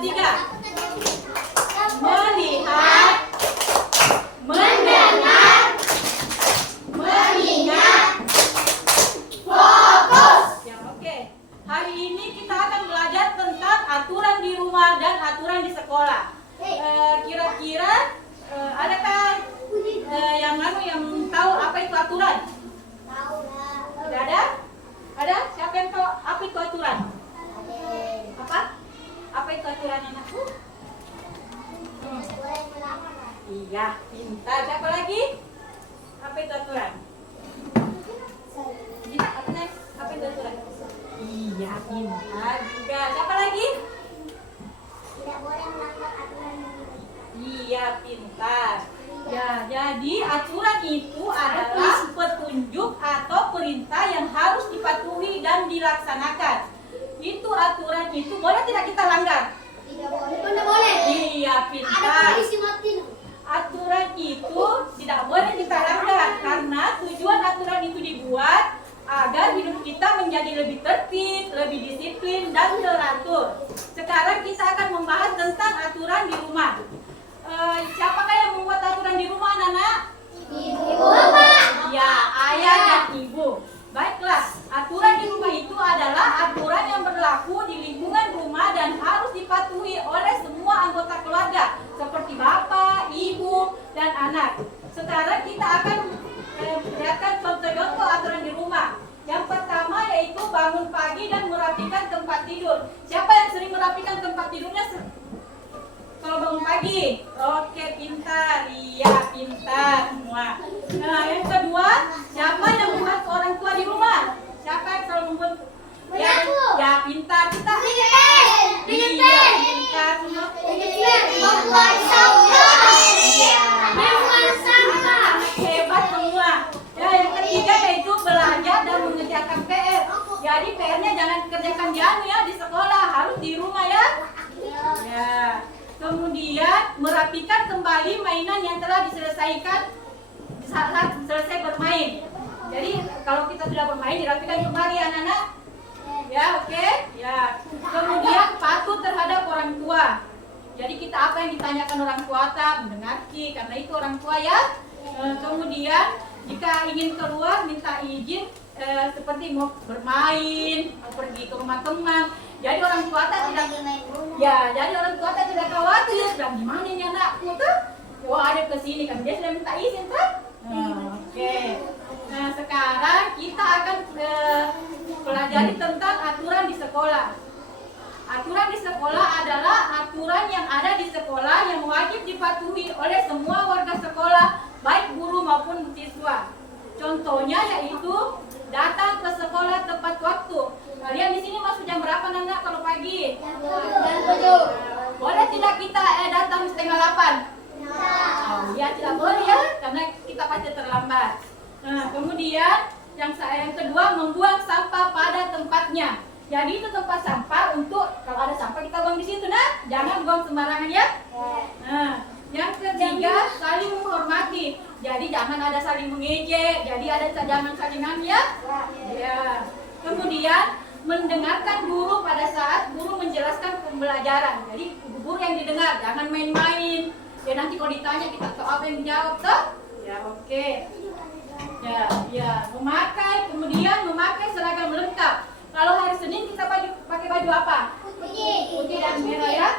tiga. Melihat, mendengar, mengingat, fokus. Ya, oke. Hari ini kita akan belajar tentang aturan di rumah dan aturan di sekolah. Kira-kira adakah yang tahu apa itu aturan? Tidak ada? Ada? Siapa yang tahu apa itu aturan? Apa? Apa itu aturan, anakku? Iya, pintar. Siapa lagi? Apa itu aturan? Iya, apa itu aturan? Iya, pintar juga. Siapa lagi? Tidak boleh melanggar aturan. Iya, pintar. Ya, jadi aturan itu adalah petunjuk atau perintah yang harus dipatuhi dan dilaksanakan. Itu aturan itu boleh tidak kita langgar? Tidak boleh. Tidak boleh. Iya, Ada pintar. polisi mati. Aturan itu tidak boleh kita langgar karena tujuan aturan itu dibuat agar hidup kita menjadi lebih tertib, lebih disiplin dan teratur. Sekarang kita akan membahas tentang aturan di rumah. Siapakah yang membuat aturan di rumah, anak-anak? Ibu, Bapak. Ya, ayah dan ibu. Baiklah, aturan di rumah itu adalah aturan yang berlaku di lingkungan rumah dan harus dipatuhi oleh semua anggota keluarga, seperti bapak, ibu, dan anak. Sekarang kita akan lihatkan contoh-contoh aturan di rumah. Yang pertama yaitu bangun pagi dan merapikan tempat tidur. Siapa yang sering merapikan tempat tidurnya kalau bangun pagi? Oke, pintar. Iya, pintar semua. Nah, yang kedua, siapa yang membantu orang tua di rumah? Siapa yang selalu membantu? Ya, pintar. Kita. Iya, pintar semua. Membuat sampah. Membuat sampah. Hebat semua. Ya, yang ketiga yaitu belajar dan mengerjakan PR. Jadi PR-nya jangan dikerjakan di sekolah, harus di rumah ya. Ya. Kemudian merapikan kembali mainan yang telah diselesaikan saat selesai bermain. Jadi kalau kita sudah bermain dirapikan kembali anak-anak. Ya, oke? Ya. Kemudian patuh terhadap orang tua. Jadi kita apa yang ditanyakan orang tua mendengarkan karena itu orang tua ya. Kemudian jika ingin keluar minta izin seperti mau bermain, mau pergi ke rumah teman. Jadi orang tua tidak jadi orang tua tidak khawatir dan gimana nih anakku tuh? Wah, ada kesini kan dia sudah minta izin tuh. Oke. Nah, sekarang kita akan pelajari tentang aturan di sekolah. Aturan di sekolah adalah aturan yang ada di sekolah yang wajib dipatuhi oleh semua warga sekolah, baik guru maupun siswa. Contohnya yaitu datang ke sekolah tepat waktu. Kalian di sini masuk jam berapa Nana kalau pagi? Jam 7. Boleh tidak kita datang 7:30? Oh, ya tidak boleh ya, karena kita pasti terlambat. Nah, kemudian yang kedua membuang sampah pada tempatnya. Jadi itu tempat sampah untuk kalau ada sampah kita buang di situ, nah jangan buang sembarangan ya. Nah, yang ketiga saling menghormati. Jadi jangan ada saling mengejek. Jadi jangan salingan ya. Ya. Kemudian mendengarkan guru pada saat guru menjelaskan pembelajaran. Jadi guru yang didengar, jangan main-main. Ya nanti kalau ditanya kita tahu apa yang dijawab toh? Ya oke. Ya. Kemudian memakai seragam lengkap. Kalau hari Senin kita pakai baju apa? Putih dan merah ya.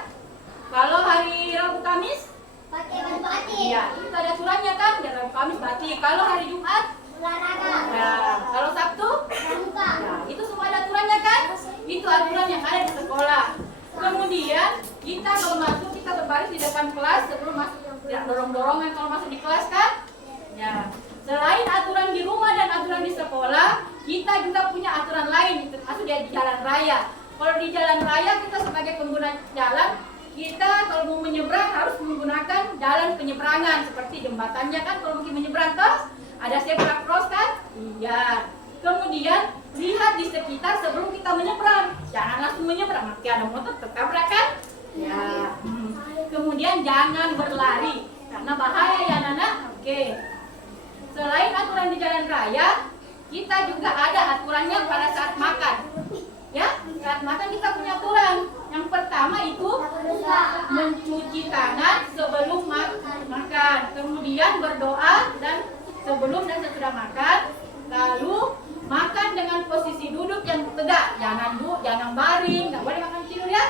Kalau hari Rabu Kamis? Pakai baju batik. Iya, itu ada aturannya kan? Di Rabu Kamis batik. Kalau hari Jumat? Olahraga. Ya. Kalau Sabtu? Pramuka. Ya, itu semua ada aturannya kan? Itu aturan yang ada di sekolah. Kemudian kita kalau masuk kita berbaris di depan kelas sebelum masuk, tidak dorong-dorongan kalau masuk di kelas kan? Ya. Selain aturan di rumah dan aturan di sekolah, kita juga punya aturan lain termasuk di jalan raya. Kalau di jalan raya kita sebagai pengguna jalan, kita kalau mau menyeberang harus menggunakan jalan penyeberangan seperti jembatannya kan kalau mungkin menyeberang toh ada zebra cross kan? Iya. Kemudian lihat di sekitar sebelum kita menyeberang. Jangan langsung menyeberang, nanti ada motor tertabrak kan? Ya. Kemudian jangan berlari karena bahaya ya anak-anak. Oke. Selain aturan di jalan raya, kita juga ada aturannya pada saat makan. Ya, saat makan kita punya aturan. Yang pertama itu jangan baring, nggak boleh makan tidur ya.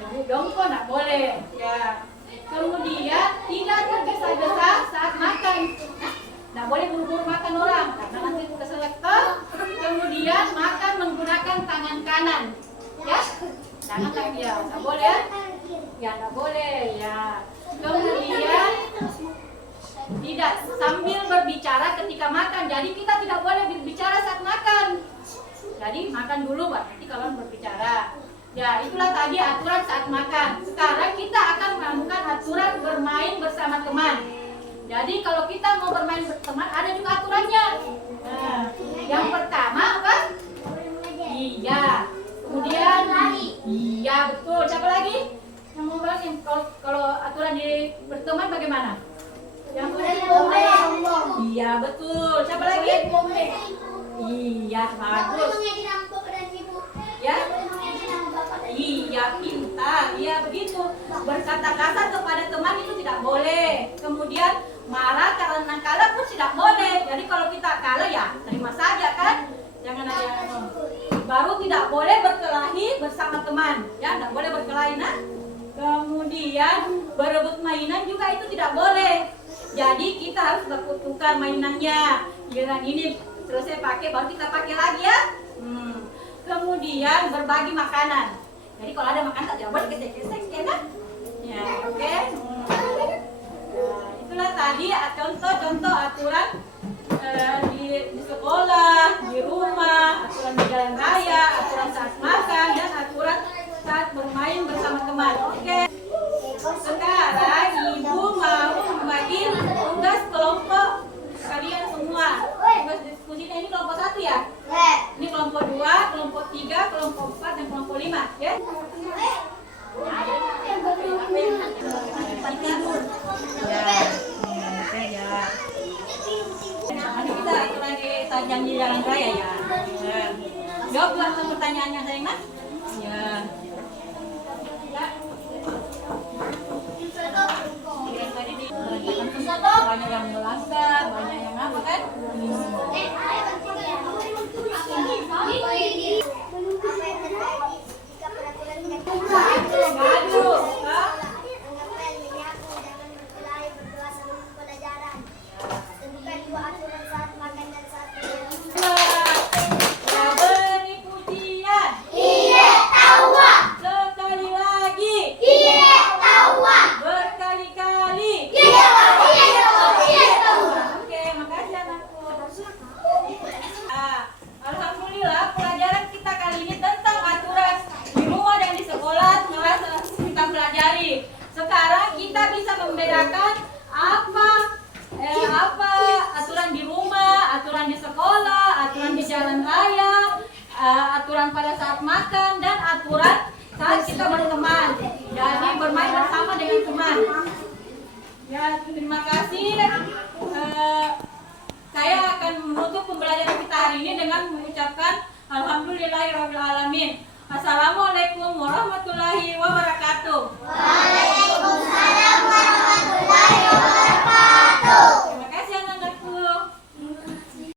Duduk jongkok nggak boleh. Ya. Kemudian tidak tergesa-gesa saat makan. Nggak boleh buru-buru makan orang karena nanti keselektor. Kemudian makan menggunakan tangan kanan. Ya. Jangan tangan ya, nggak boleh ya. Ya nggak boleh ya. Kemudian tidak sambil berbicara ketika makan. Jadi kita tidak boleh berbicara saat makan. Jadi makan dulu baru nanti kalau berbicara. Ya itulah tadi aturan saat makan. Sekarang kita akan melakukan aturan bermain bersama teman. Jadi kalau kita mau bermain bersama teman ada juga aturannya. Nah, yang pertama apa? Iya. Kemudian iya betul. Siapa lagi? Yang mau lagi? Kalau aturan di berteman bagaimana? Yang iya betul. Siapa lagi? Iya bagus. Ya? Iya pintar. Iya begitu. Berkata kasar kepada teman itu tidak boleh. Kemudian marah karena kalah pun tidak boleh. Jadi kalau kita kalah ya terima saja kan. Jangan ada baru tidak boleh berkelahi bersama teman. Ya tidak boleh berkelahi nah. Kemudian berebut mainan juga itu tidak boleh. Jadi kita harus bertukar mainannya. Giliran ini selesai pakai baru kita pakai lagi ya. Kemudian berbagi makanan. Jadi kalau ada makanan tidak boleh gesek-gesek ya kan? Ya oke. Nah, itulah tadi contoh-contoh aturan di sekolah, di rumah, aturan di jalan raya, aturan saat makan dan aturan saat bermain bersama teman. Oke. Sekarang ibu mau membagi tugas kelompok kalian semua. Tugas diskusinya ini kelompok 1 ya? Ini kelompok 2, kelompok 3, kelompok 4 dan kelompok 5 ya. Mari kita aturan di tajam di jalan raya ya. Jawab langsung pertanyaannya sayang mas. Ya. Banyak yang melanggar, banyak yang apa kan? Sekarang kita bisa membedakan apa aturan di rumah, aturan di sekolah, aturan di jalan raya, aturan pada saat makan dan aturan saat kita berteman. Jadi bermain bersama dengan teman. Ya terima kasih. Saya akan menutup pembelajaran kita hari ini dengan mengucapkan Alhamdulillahirobbilalamin. Assalamualaikum warahmatullahi wabarakatuh.